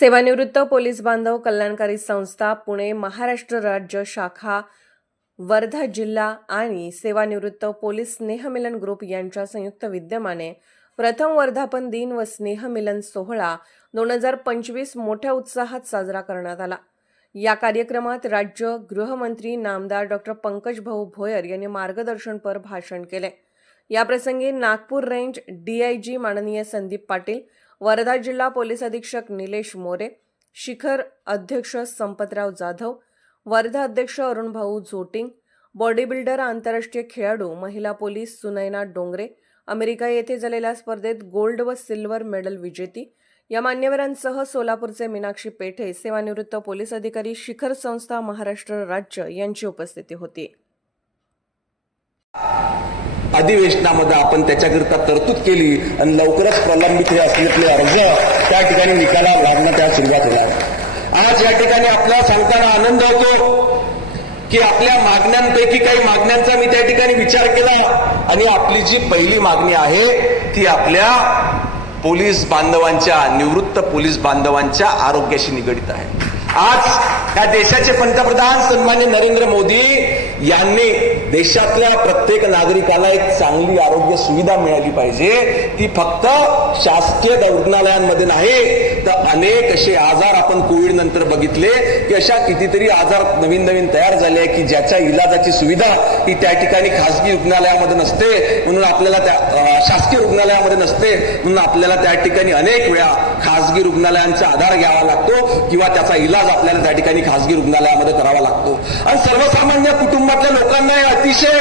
सेवानिवृत्त पोलीस बांधव कल्याणकारी संस्था पुणे महाराष्ट्र राज्य शाखा वर्धा जिल्हा आणि सेवानिवृत्त पोलीस स्नेहमिलन ग्रुप यांच्या संयुक्त विद्यमाने प्रथम वर्धापन दिन व स्नेहमिलन सोहळा दोन हजार पंचवीस मोठ्या उत्साहात साजरा करण्यात आला. या कार्यक्रमात राज्य गृहमंत्री नामदार डॉक्टर पंकज भाऊ भोयर यांनी मार्गदर्शनपर भाषण केले. याप्रसंगी नागपूर रेंज डीआयजी माननीय संदीप पाटील वर्धा जिल्हा पोलीस अधीक्षक निलेश मोरे शिखर अध्यक्ष संपतराव जाधव वर्धा अध्यक्ष अरुणभाऊ झोटिंग बॉडी बिल्डर आंतरराष्ट्रीय खेळाडू महिला पोलीस सुनैना डोंगरे अमेरिका येथे झालेल्या स्पर्धेत गोल्ड व सिल्वर मेडल विजेती या मान्यवरांसह सोलापूरचे मीनाक्षी पेठे सेवानिवृत्त पोलीस अधिकारी शिखर संस्था महाराष्ट्र राज्य यांची उपस्थिती होती. अधिवेशनामध्ये आपण त्याच्याकरिता तरतूद केली आणि लवकरच प्रलंबित हे असलेले अर्ज त्या ठिकाणी निकाला लागण्यात सुरुवात होणार आज या ठिकाणी आपल्याला सांगताना आनंद होतो की आपल्या मागण्यांपैकी काही मागण्यांचा मी त्या ठिकाणी विचार केला आणि आपली जी पहिली मागणी आहे ती आपल्या पोलीस बांधवांच्या निवृत्त पोलीस बांधवांच्या आरोग्याशी निगडित आहे. आज या देशाचे पंतप्रधान सन्मान्य नरेंद्र मोदी यांनी देशातल्या प्रत्येक नागरिकाला एक चांगली आरोग्य सुविधा मिळाली पाहिजे. ती फक्त शासकीय रुग्णालयांमध्ये नाही तर अनेक असे आजार आपण कोविड नंतर बघितले की अशा कितीतरी आजार नवीन नवीन तयार झाले आहे की ज्याच्या इलाजाची सुविधा ही त्या ठिकाणी खासगी रुग्णालयामध्ये नसते म्हणून आपल्याला त्या शासकीय रुग्णालयामध्ये नसते म्हणून आपल्याला त्या ठिकाणी अनेक वेळा खासगी रुग्णालयांचा आधार घ्यावा लागतो किंवा त्याचा इलाज आपल्याला त्या ठिकाणी खासगी रुग्णालयामध्ये करावा लागतो. आणि सर्वसामान्य कुटुंब कुटुंबातल्या लोकांना हे अतिशय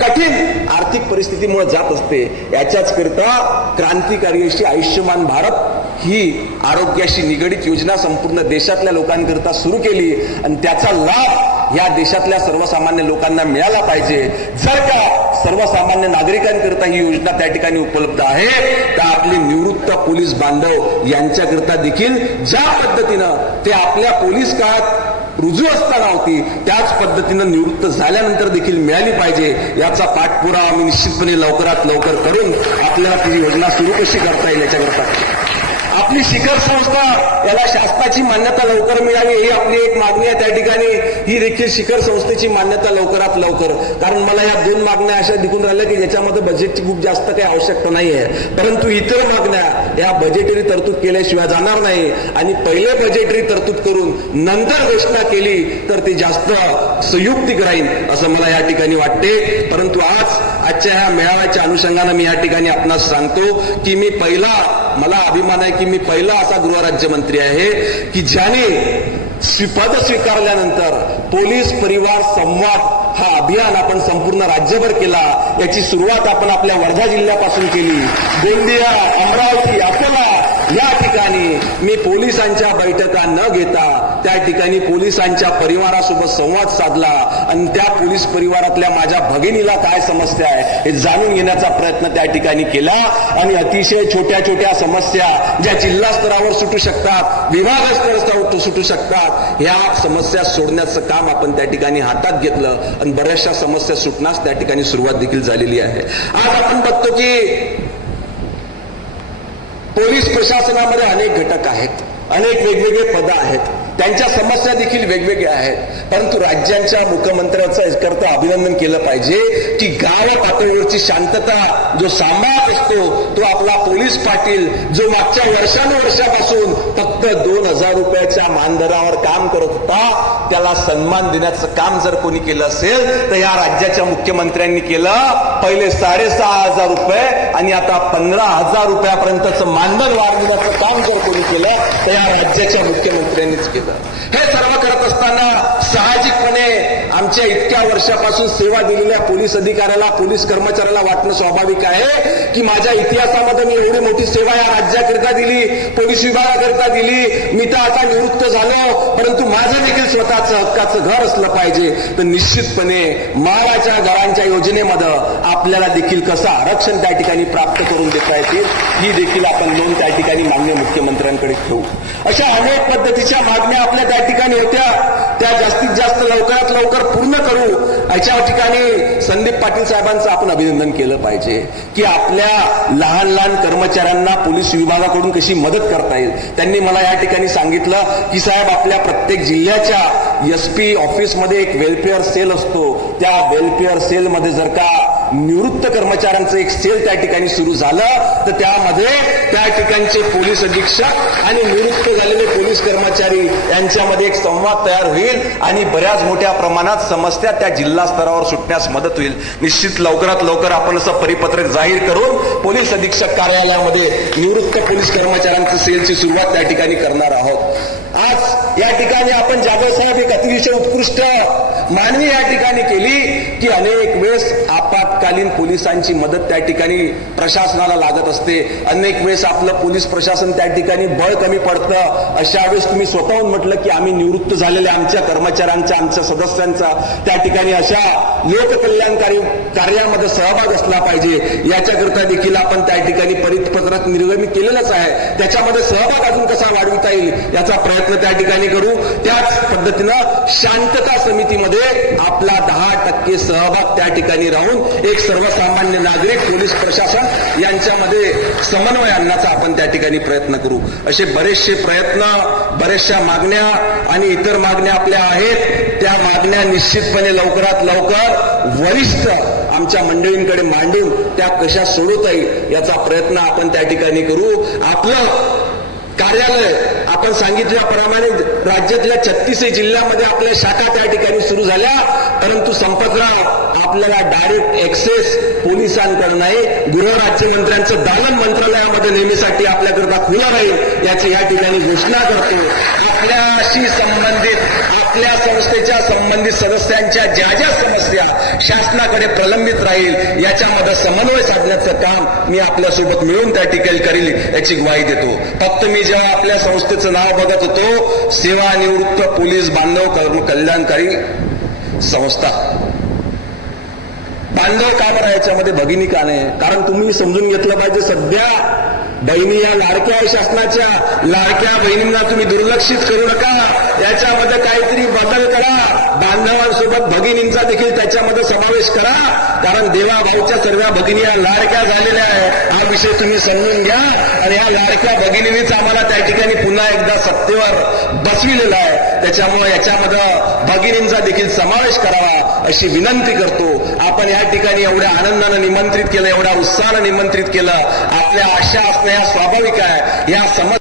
कठीण आर्थिक परिस्थितीमुळे जात असते. याच्याच करिता क्रांतिकारी अशी आयुष्यमान भारत ही आरोग्याशी निगडित योजना संपूर्ण देशातल्या लोकांकरिता सुरू केली आणि त्याचा लाभ या देशातल्या सर्वसामान्य लोकांना मिळाला पाहिजे. जर का सर्वसामान्य नागरिकांकरिता ही योजना त्या ठिकाणी उपलब्ध आहे तर आपले निवृत्त पोलीस बांधव यांच्याकरिता देखील ज्या पद्धतीनं ते आपल्या पोलीस काळात रुजू असताना होती. त्याच पद्धतीनं निवृत्त झाल्यानंतर देखील मिळाली पाहिजे. याचा पाठपुरावा आम्ही निश्चितपणे लवकरात लवकर करून आपल्याला ती योजना सुरू कशी करता येईल याच्याकरता आपली शिखर संस्था याला शासनाची मान्यता लवकर मिळावी ही आपली एक मागणी आहे त्या ठिकाणी. ही देखील शिखर संस्थेची मान्यता लवकरात लवकर. कारण मला या दोन मागण्या अशा दिसून राहिल्या की ज्याच्यामध्ये बजेटची खूप जास्त काही आवश्यकता नाही आहे परंतु इतर मागण्या या बजेटरी तरतूद केल्याशिवाय जाणार नाही. आणि पहिले बजेटरी तरतूद करून नंतर घोषणा केली तर ती जास्त संयुक्तिक राहील असं मला या ठिकाणी वाटते. परंतु आज आजच्या ह्या मेळाव्याच्या अनुषंगानं मी या ठिकाणी आपणास सांगतो की मी पहिला मला अभिमान आहे की मी पहिला असा गृहराज्यमंत्री आहे की ज्याने पद स्वीकारल्यानंतर पोलीस परिवार संवाद हा अभियान आपण संपूर्ण राज्यभर केला. याची सुरुवात आपण आपल्या वर्धा जिल्ह्यापासून केली. गोंदिया अमरावती अकोला या ठिकाणी मी पोलिसांच्या बैठका न घेता त्या ठिकाणी पोलिसांच्या परिवारासोबत संवाद साधला आणि त्या पोलीस परिवारातल्या माझ्या भगिनीला काय समस्या आहे हे जाणून घेण्याचा प्रयत्न त्या ठिकाणी केला. आणि अतिशय छोट्या छोट्या समस्या ज्या जिल्हा स्तरावर सुटू शकतात विभाग स्तरावर सुटू शकतात ह्या समस्या सोडण्याचं काम आपण त्या ठिकाणी हातात घेतलं आणि बऱ्याचशा समस्या सुटण्यास त्या ठिकाणी सुरुवात देखील झालेली आहे. आज आपण बघतो की पोलीस प्रशासनामध्ये अनेक घटक आहेत अनेक वेगवेगळे पद आहेत. त्यांच्या समस्या देखील वेगवेगळ्या आहेत. परंतु राज्यांच्या मुख्यमंत्र्यांचं करता अभिनंदन केलं पाहिजे. की गाव पातळीवरची शांतता जो सांभाळत असतो तो आपला पोलीस पाटील जो मागच्या वर्षानुवर्षापासून फक्त दोन हजार रुपयाच्या मानधनावर काम करत होता त्याला सन्मान देण्याचं काम जर कोणी केलं असेल तर या राज्याच्या मुख्यमंत्र्यांनी केलं. पहिले साडेसहा हजार रुपये आणि आता पंधरा हजार रुपयापर्यंतचं मानधन वाढविण्याचं काम जर कोणी केलं तर या राज्याच्या मुख्यमंत्र्यांनीच केलं. हे सर्व करत असताना साहजिकपणे आमच्या इतक्या वर्षापासून सेवा दिलेल्या पोलीस अधिकाऱ्याला पोलीस कर्मचाऱ्याला वाटणं स्वाभाविक आहे की माझ्या इतिहासामध्ये मी एवढी मोठी सेवा या राज्याकरिता दिली पोलीस विभागाकरिता दिली मी तर आता निवृत्त झालो परंतु माझं देखील स्वतःचं हक्काचं घर असलं पाहिजे. तर निश्चितपणे माळाच्या घरांच्या योजनेमध्ये आपल्याला देखील कसं आरक्षण त्या ठिकाणी प्राप्त करून देता येतील ही देखील आपण नोंद त्या ठिकाणी मान्य मुख्यमंत्र्यांकडे ठेवू अशा अनेक पद्धतीच्या मागण्या मागण्या आपल्या त्या ठिकाणी होत्या. त्या जास्तीत जास्त लवकरात लवकर पूर्ण करू. याच्या ठिकाणी संदीप पाटील साहेबांचं आपण अभिनंदन केलं पाहिजे की आपल्या लहान लहान कर्मचाऱ्यांना पोलीस विभागाकडून कशी मदत करता येईल. त्यांनी मला या ठिकाणी सांगितलं की साहेब आपल्या प्रत्येक जिल्ह्याच्या एस पी ऑफिसमध्ये एक वेलफेअर सेल असतो. त्या वेलफेअर सेलमध्ये जर का निवृत्त कर्मचाऱ्यांचं एक सेल त्या ठिकाणी सुरू झालं. तर त्यामध्ये त्या ठिकाणचे पोलीस अधीक्षक आणि निवृत्त झालेले पोलीस कर्मचारी यांच्यामध्ये एक संवाद तयार होईल आणि बऱ्याच मोठ्या प्रमाणात समस्या त्या जिल्हा स्तरावर सुटण्यास मदत होईल. निश्चित लवकरात लवकर आपण असं परिपत्रक जाहीर करून पोलीस अधीक्षक कार्यालयामध्ये निवृत्त पोलीस कर्मचाऱ्यांचं सेलची सुरुवात त्या ठिकाणी करणार आहोत. आज या ठिकाणी आपण जाधव साहेब एक अतिशय उत्कृष्ट मानवी या ठिकाणी केली की अनेक वेळेस आपत्कालीन पोलिसांची मदत त्या ठिकाणी प्रशासनाला लागत असते. अनेक वेळेस आपलं पोलीस प्रशासन त्या ठिकाणी बळ कमी पडतं. अशा वेळेस तुम्ही स्वतःहून म्हटलं की आम्ही निवृत्त झालेल्या आमच्या कर्मचाऱ्यांचा आमच्या सदस्यांचा त्या ठिकाणी अशा लोककल्याणकारी कार्यामध्ये सहभाग असला पाहिजे. याच्याकरता देखील आपण त्या ठिकाणी परिपत्रक निर्गमित केलेलंच आहे. त्याच्यामध्ये सहभाग अजून कसा वाढविता येईल याचा प्रयत्न त्या ठिकाणी करू. त्याच पद्धतीनं शांतता समितीमध्ये आपला दहा टक्के सहभाग त्या ठिकाणी राहून एक सर्वसामान्य नागरिक पोलीस प्रशासन यांच्यामध्ये समन्वय आणण्याचा आपण त्या ठिकाणी प्रयत्न करू. असे बरेचसे प्रयत्न बऱ्याचशा मागण्या आणि इतर मागण्या आपल्या आहेत. त्या मागण्या निश्चितपणे लवकरात लवकर वरिष्ठ आमच्या मंडळींकडे मांडून त्या कशा सोडवता येईल याचा प्रयत्न आपण त्या ठिकाणी करू. आपलं कार्यालय आपण सांगितल्याप्रमाणे राज्यातल्या छत्तीसही जिल्ह्यामध्ये आपल्या शाखा त्या ठिकाणी सुरू झाल्या. परंतु संपतराव आपल्याला डायरेक्ट एक्सेस पोलिसांकडे नाही. गृह राज्यमंत्र्यांचं दालन मंत्रालयामध्ये नेहमीसाठी आपल्याकरता खुला राहील याची या ठिकाणी घोषणा करतो. आपल्याशी संबंधित आपल्या संस्थेच्या संबंधित सदस्यांच्या ज्या ज्या समस्या शासनाकडे प्रलंबित राहील याच्यामध्ये समन्वय साधण्याचं काम मी आपल्यासोबत मिळून त्या ठिकाणी करील याची ग्वाही देतो. फक्त मी जेव्हा आपल्या संस्थेचं नाव बघत होतो सेवानिवृत्त पोलीस बांधव कल्याणकारी संस्था. बांधव का बरं याच्यामध्ये भगिनी का नाही? कारण तुम्ही समजून घेतलं पाहिजे सध्या बहिणी या लाडक्या शासनाच्या लाडक्या बहिणींना तुम्ही दुर्लक्षित करू नका. याच्यामध्ये काहीतरी बदल करा. बांधवांसोबत भगिनींचा देखील त्याच्यामध्ये समावेश करा. कारण देवा भाऊच्या सर्व भगिनी या लाडक्या झालेल्या आहे. हा विषय तुम्ही समजून घ्या. आणि या लाडक्या भगिनींनीच आम्हाला त्या ठिकाणी पुन्हा एकदा सत्तेवर बसविलेलं आहे. त्याच्यामुळे याच्यामध्ये भगिनींचा देखील समावेश करावा अशी विनंती करतो. आपण या ठिकाणी एवढ्या आनंदानं निमंत्रित केलं एवढ्या उत्साहानं निमंत्रित केलं. आपल्या आशा असणं या स्वाभाविक आहे. या समज